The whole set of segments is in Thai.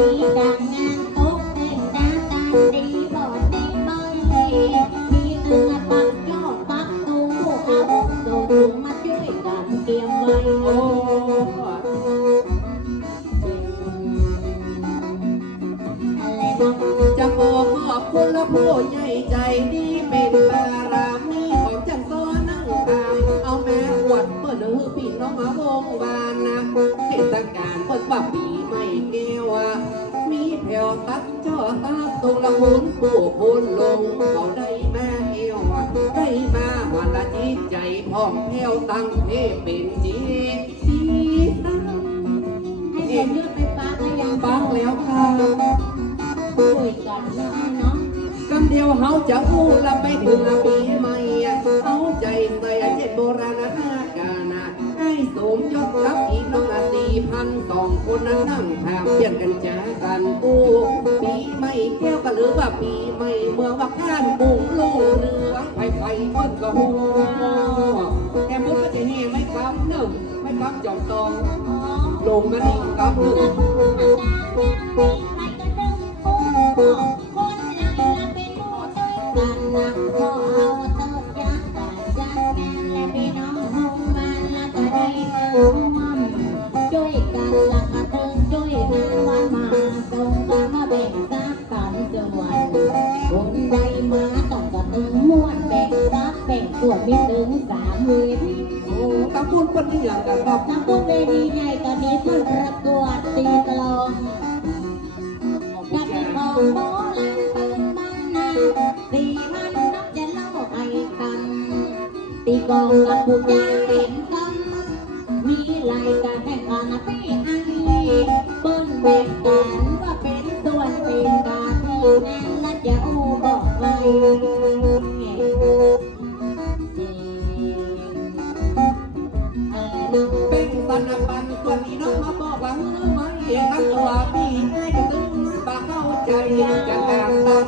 มีดั ตัดจ่อตาตรงละมุนปู่พูนลงเขาได้มาเอวได้มาวันละจิตใจพร้อมแผ่วตั้งเทเป็นจีจีตั้งให้เรียนยืดไปปักแล้วยังฟังแล้วค่ะช่วยกันเนาะเนาะคำเดียวเฮาจะอู้ละไปถึงปีใหม่เอาใจใส่เจ็ดโบราณอากานะให้สมยศกับอีกน้อง สี่พันสองคนนั้นนั่งทางเปลี่ยนกันจ้ากันอู้ปีใหม่แก้วก็หรือว่าปีใหม่เมื่อว่าข้านบุ้งลูกเรืองไฟไฟก้นก็หัวแค่มุดก็จะเฮไม่ครับหนึ่งไม่ครับจอมตองลงมานี่ครับหนึ่งช่ กันมาแบ่งทรัพย์กันจังหวัดคนใดมาต้องกระเทิงม้วนแบ่งทรัพย์แบ่งส่วนมีถึงสามเวทีโอ้ตาพูดเป็นที่อย่างกันครับทำบุญเวทีใหญ่ตอนนี้เพิ่งประกวดตีกลองกับพี่ของโบราณปืนบ้านนาตีมันนับจะเล่าไอ้คำตีกลองกับผู้จาเห็นคำมีรายการแข่งขันพี่ไอ้เปิ้นแบ่งกัน กาที่งานและจะโอ้บอกไว้เออน้องเป็นปันปันส่วนนี้น้องมาบอกว่าเออไม่เห็นกับตัวพี่ให้ก็ตึงปาเข้าใจจะแตกต่าง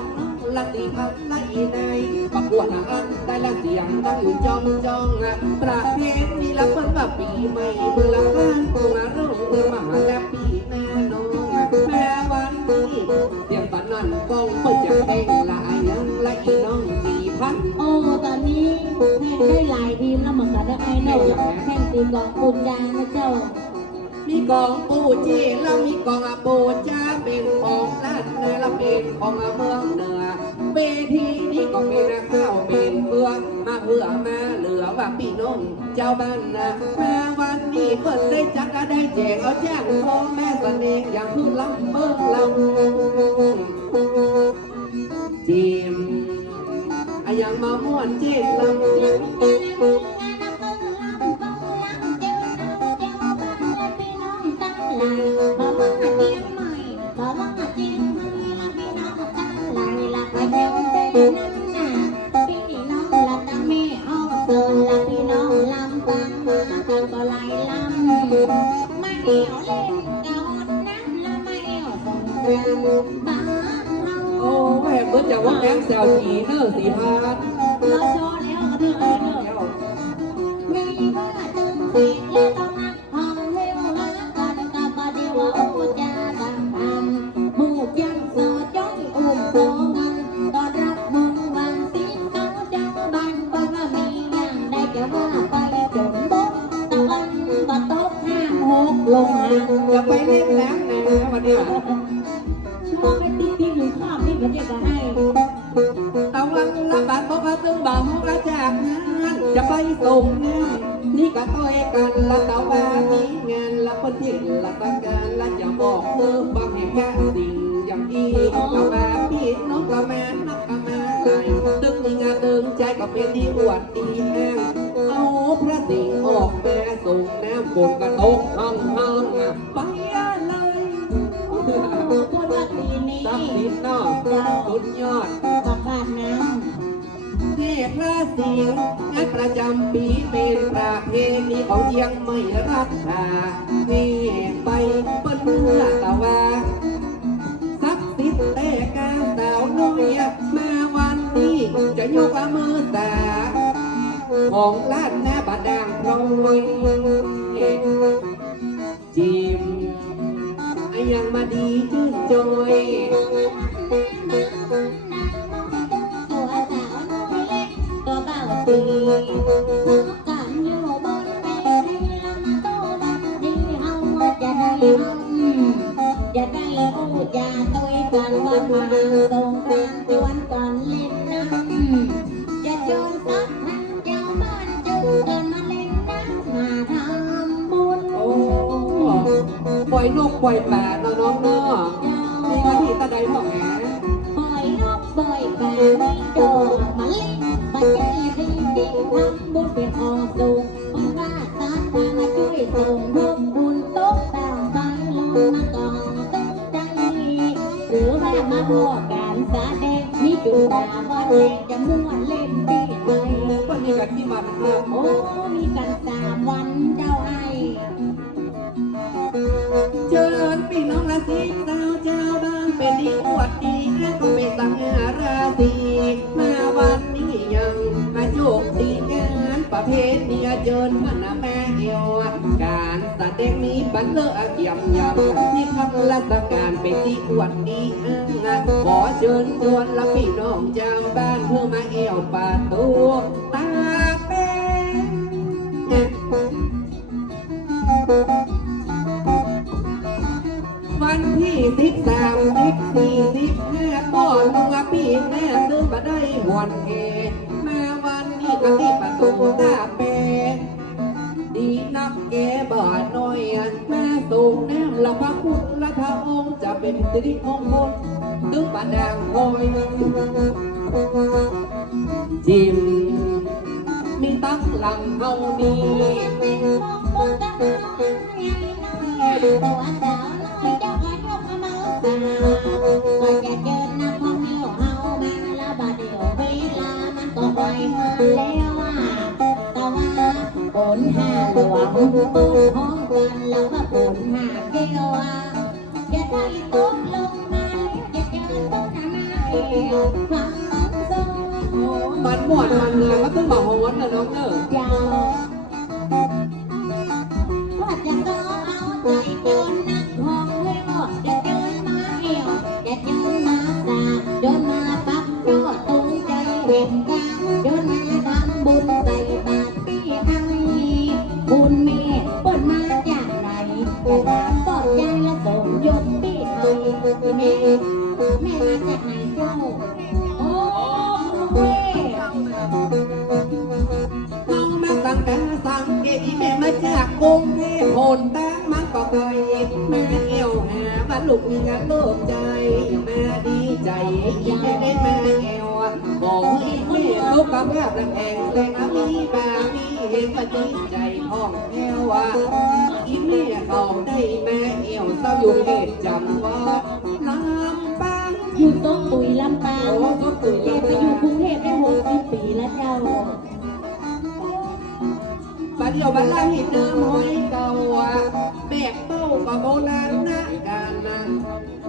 ละตีพันละอีในประกวดอาหารได้ละเสียงตั้งอยู่จองจองอะประเพณีละเพิ่นว่าปีใหม่เมื่อละบ้านตัวมารุ่งเมื่อมาหาและปีแม่น้อง เสียงปานนั้นกองเปิดจะเต้งละอายังละอีน้องสี่พันโอ้ตอนนี้แข่ได้หลายทีแล้วเหมือนกันได้ไอ้เนแข่งตีกองปุญญานะเจ้า มีกองปูจีแล้วมีกองอาปูจ้าเป็นของด้านเหนือและเป็นของเมืองเหนือเวทีนี้ก็เป็นข้าวเป็นเพื่อมาเพื่อมาเหลือว่าพี่น้อง เจ้าบ้านนะแม่วันนี้เปิดได้จักก็ได้แจกเอาแจ้งพ่อแม่สนิทอย่างคือลำเบิ้งลำจิมอะยังมาม่วนเจ็ดลำ วสีเนอร์สีพาด ละบากว่าตึงบ่าวกระจากงานจะไปส่งงานนี่ก็ต้อยกันละต่าบ้ามีงานละคนที่ละตะการละจะบอกเธอฟังให้แค่สิ่งอย่างนี้เอามาพี่น้องก็แม่นักก็แม่ไหลตึงมีงานตึงใจก็เป็นดีอวดดีแห้งเอาพระสิ่งออกแม่ส่งน้ำฝนกระตกห้องห้องไปเลยพูดว่าปีนี้ตักดินเนาะสุดยอดต้องการน้เทพราศีงานประจำปีเป็นประเพณีของเชียงใหม่รักษาเทไปเปิ้นเมื่อตะวาสักสิทธิ์แต่กาสาวน้อยมาวันนี้จะยกมือตาของล้าดหน้าบาดางพร้อยจิมไอยังมาดีชื่นจอย จะได้ห้องจะได้พูดจาตุยกันวันมางกรานต์ชวนกันเล่นน้ำจะชวนสักท่านเจ้าบ้านจุกันมาเล่นน้ำมาทำบุญโอ้ปล่อยนกปล่อยป่าเนาะน้องเนาะมีวันที่ตาใดพ่อแหมปล่อยนกปล่อยปลาไม่โดมาเล่นมาเจอดี ดีทำบุญเป็นออกสูงคนว่าสาธามาช่วยส่งพวกบุญตกตามไปลงมาก่องตั้งใจหรือว่ามาบวกการสาแดงนี่จุดาวันเล่นจะม่วนเล่นปีไทยวันนี้กับที่มันครับโอ้ มีกันสามวันเจ้าไอ้เชิญพี่น้องราศีสาวเจ้าบ้านเป็นดีอวดดี ประเพณีเจิญพนะแม่เอวการแสดงนี้บันเลอะเกี่ยมยำที่พักราชการเป็นที่อวดดีอ้าขอเชิญชวนละพี่น้องเจ้าบ้านเพื่อมาเอวปาตูตาเป็นวันที่สิบสามสิบสี่สิบห้าก่อนลุงพี่แม่ซื้อมาได้หวนเกมาวันที่ประตูตาเปดีนักแกบ่าน้อยอันแม่สูงแนมละพระคุณละทาองค์จะเป็นสิริมงคลตึงปานแดงคอยจิมมีตั้งหลังเฮานี้เป็นมงคลกันตัวสาวน้อยเจ้าก็ยกมาเมาสาก็จะเจอ มาแล้วอะแต่ว่าฝนห้าหลวงตกพร้อมกันแล้วว่าฝนห้าเกลวอะจะได้ตกลงมาแล้วจะเจอต้นไม้ฟังทรงมันหมดมันเลยก็ต้องบอกว่านะน้องเนอะ จะถามก็ใจและส่งยกพี่ไอ้แม่แม่มาจากไหนเจ้าโอ้เว้ยน้องมาตั้งแต่สังเกตแม่มาจากกรุงเทพโหนตามันก็เคยแม่เอวหาบ้านลูกมีงานโลกใจแม่ดีใจที่แม่ได้มาเอวบอกให้แม่สุขภาพแข็งแรงแต่มีบามีเห็นมาดีใจห้องแอวว่า อยู่เขตจำว่าลำปางอยู่ต้นตุยลำปางโอ้ก็ตุ๋ยแกลำไปปาอยู่งกรุงเทพได้หกสิบปีแล้วเจ้าบัดเดียวบัดลาเห็นน้ำห้อยเก่าอะแบกเป้ากับโบราณนะการนั้น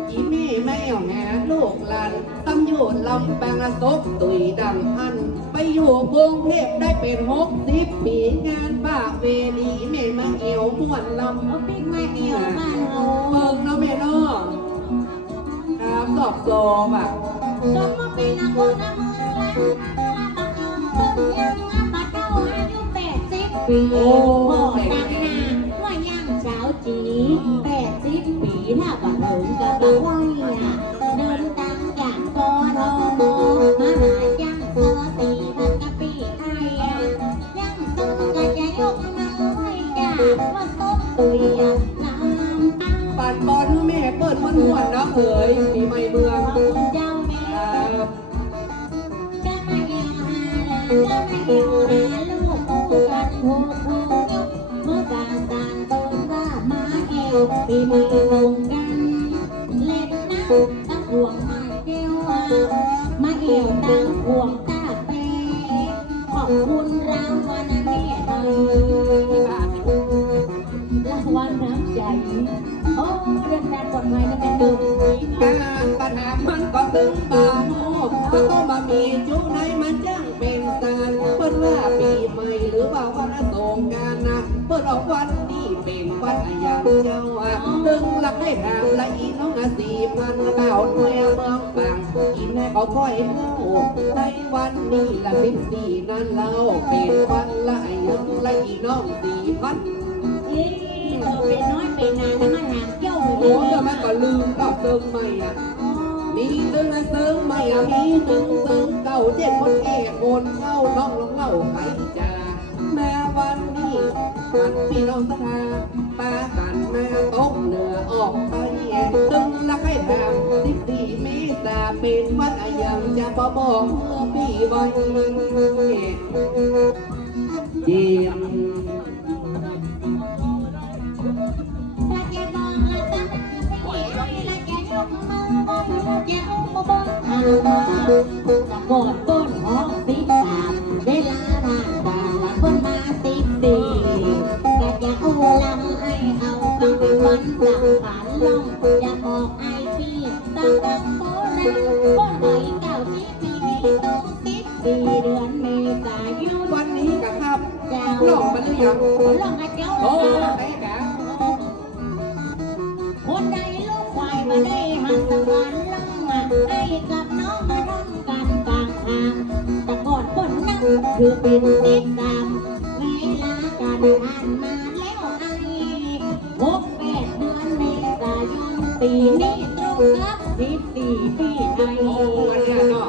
อีแม่แม่เอาแหลูกหลานตำอยู่ลำปางศพตุยดังอัน ไปอยู่กรุงเทพได้เป็นหกสิบปีงานบ้าเวลีแม่มาเอวม่วนลำ เอาปิ๊กมาเอวบ้า ครับสอบโซมอะจนมาเป็นนักบุญนักบุญแล้วบักยงต้นยังบัดเจ้าอายุแปดสิบปีพ่อดังนาว่ายังสาวจีแปดสิบปีถ้าบัดถึงกับบักว่าเนี่ย ปัดบอแม่เปิดมันม่วนนะเอ๋ยปีใหม่เมืองขอบคุณเจ้าแม่ครับจะมาเอวหาหลานจะมวหาลูกคู่กันโหกโหกยกเมื่อกางตานต้นว่ามวปีใหม่วงกันเล่นน้ำตั้งห่วงมาเดียวมาเอวตั้งห่วงตาเปขอบคุณรางวัลนี้หน่อ การกฎหมายก็เป็นดูดีเนาะกาปัญหามันก็ถึงบานโอ้ถ้าต้องมามีจุไหนมันจ้างเป็นสารเปิดว่าปีใหม่หรือว่าวันสงการนะเปิดออกวันนี้เป็นวันอาญาเจ้าอะตึงหละให้ถามละอีน้องอาสีพันเก้าหน่วยเมืองบางอีแม่เขาค่อยเล่าในวันนี้ละสิบสี่นั้นเราเป็นวันละยังละอีน้องสี่พันนี่เราเป็นน้อยเป็นนานแต่มา หางเจ้าอยู่โอ้นี่ยแม่ก็ลืมก็เติมใหม่อะ มีตึงเติมใหม่อะ มีตึงเติมเก่าเจ็ดคนเอกคนเข้าน้องลงเล่าไปจ้าแม่วันนี้มันพี่น้องสถาปากันแม่ตกเหนือออกไปตึงละให้ถามสิบสี่เมษาเป็นวันอะยังจะบอบอกเมื่อพี่ไว้เจียม โกนก้นหองสิสามเวลาทางการละคนมาสิบสี่ก็จะเอาลำให้เอากำเป็นวันสังขารลงอย่าบอกไอ้พี่ตั้งแต่โบราณบ่ไหนเก่าที่ปีนี้ต้องสิบสี่เดือนเมษายนวันนี้กับครับเจ้าหลอกมันหรือยังลองให้เจ้าโอ้เลยได้กะคนใดลูกควายมาได้หันสวรรค์ลงมาให้กับ คือเป็นสิบสามเวลาการผ่านมาแล้วไอ้หกแปดเดือนเมษายนปีนี้ตรงกับสิบสี่ปีไทยโอ้วันเนี้ยเนา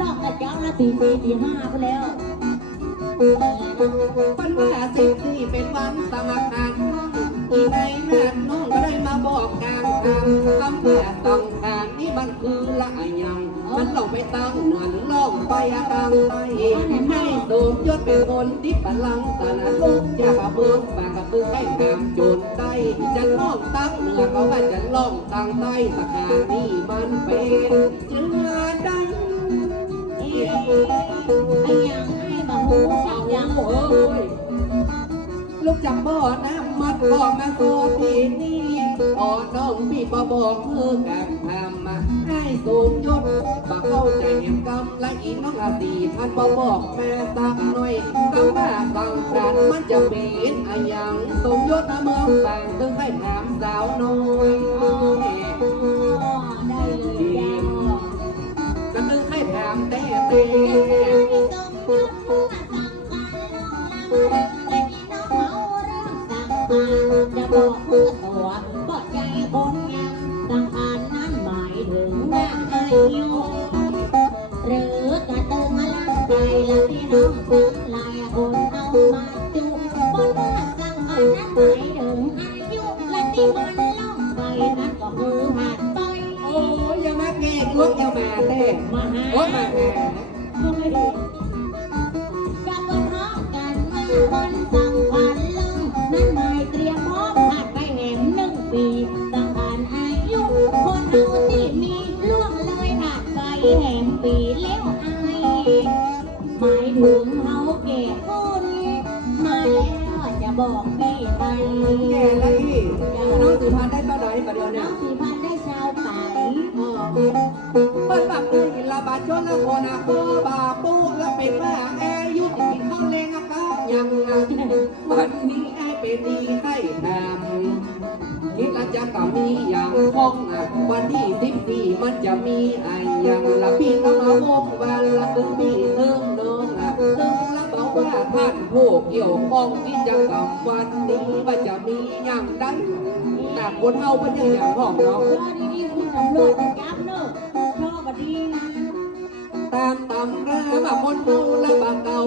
ลอกกับเจ้าละตีสี่ตีห้าไปแล้ววันว่าสิบสี่เป็นวันสมัครงานที่ในแม่น้องก็ได้มาบอกกลางทางคำว่าต้อง ยังมันลองไปตั้งเหมือนล่องไปตั้งไปให้โดมยศเป็นคนที่พลังตนาลูกจะกระเบื้องปากกระเบื้องให้ตามจนได้จะล่องตั้งเหนือเขาว่าจะล่องตั้งใต้สถานี่มันเป็นเจือได้ไอ้ยังให้บะหูสักยังโอ้ยลูกจับบ่อน้ำมัดบ่อมาโซทีนี่พอน้องพี่บ่บอกเพื่อการทำมาให้สูงยศบ่เข้าใจเห็นกำและอีน้องอาตีพันบ่บอกแม่สักหน่อยก็ว่าสังการมันจะเป็นอะยังสมยศเมืองต่างตึงให้ถามสาวน้อยโอ้ได้เลยจ้าก็ตึงให้ถามแต่แต่จะบอกเพื่อตัวบอก หมายถึงเฮาแก่คนมาแล้วจะบอกพี่ไทยแก่แล้วอีน้องสืบพันธุ์ได้เท่าไหร่ประเดี๋ยวน้เนี่อยงสีพันได้ชาวไต่เปิดปากเลยละบาชนละคนอะก็บาปูละเป็นว่าแอยุดกินข้าวแรงอะก็ยังวันนี้ไอ้เป็นดีให้ทำคิดละจะก็มีอย่างพ้องอะวันที่สิบสี่มันจะมีไอ้ยังละพี่ต้องมาวงวันละตึงพี่เติม ข้องที่จะกับวันนี้ว่าจะมีอย่างนั้นแต่คนเฮาเป็นอย่างอย่างห้องเนาะดีๆคุณตำรวจจับเนอะชอบดีนะตามตำราว่าคนเมาและบาเก่า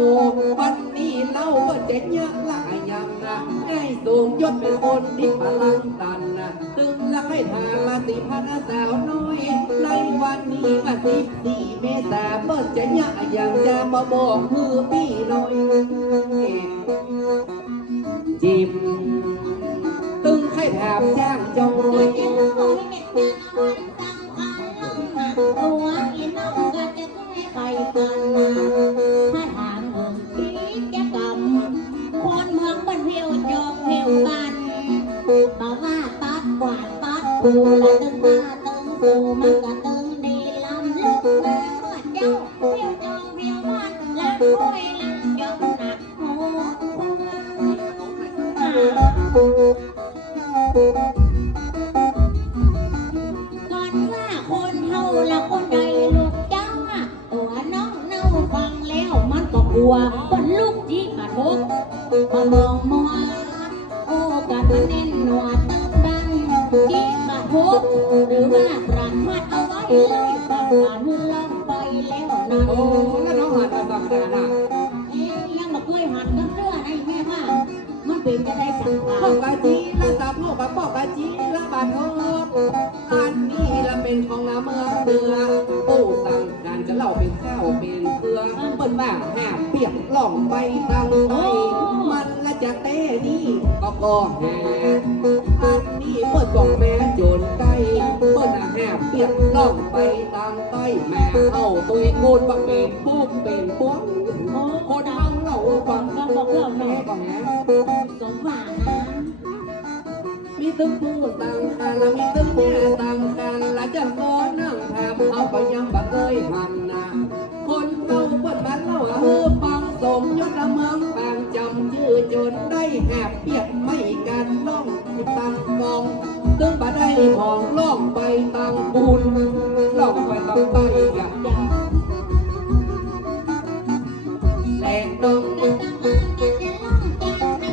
วันนี้เล่าว่าจะเยอะหลายอย่างนะให้สูงยศเป็นคนที่พลังตันนะตึงและให้ทางมาสิพันสาวน้อยในวันนี้มาสิบสี่เมษาเปิดจะเยอะอย่างจะมาบอกคือพี่น้อย จิมตึงให้ถบแจ้างจงรวย ก่อนว่าคนเฮาละคนใดลูกจ้าตัวน้องเน่าฟังแล้วมันก็กลัวคนลูกจีกระทบมามอง เป็นจะได้สังขาพ่อกะจีละสาวพ่อกับพ่อกะจีละบานทบอันนี้ละเป็นของละเมืองเดือผู้สั่งการจะเล่าเป็นแก้วเป็นเครือเปิ้นบ้างแหบเปียกหล่องใบตังไห้มันละจะเต้นี่ก็ก็แห่อันนี้เปิ้นบอกแม่โจรใกล้เปิ้นอะแหบเปียกหล่องใบตังใต้แม่เอาตัวเองโกนบักเป็นพวกเป็นพวกคนเฮาเล่าฟังก็บอกเล่าแม่ก็แหสม หวังนะมีตึงผู้ต่างกันและมีตึงแม่ต่างกันและจะสอนนั่งทบเขาก็ยังบ่เคยหันน้าคนเราปิดบ้านเราเออฟังสมยศละเมืองแปงจำชื่อจนได้แหบเปียกไม่กันล่องตั้งกองตึงบ่ได้มองล่องไปตั้งบุญ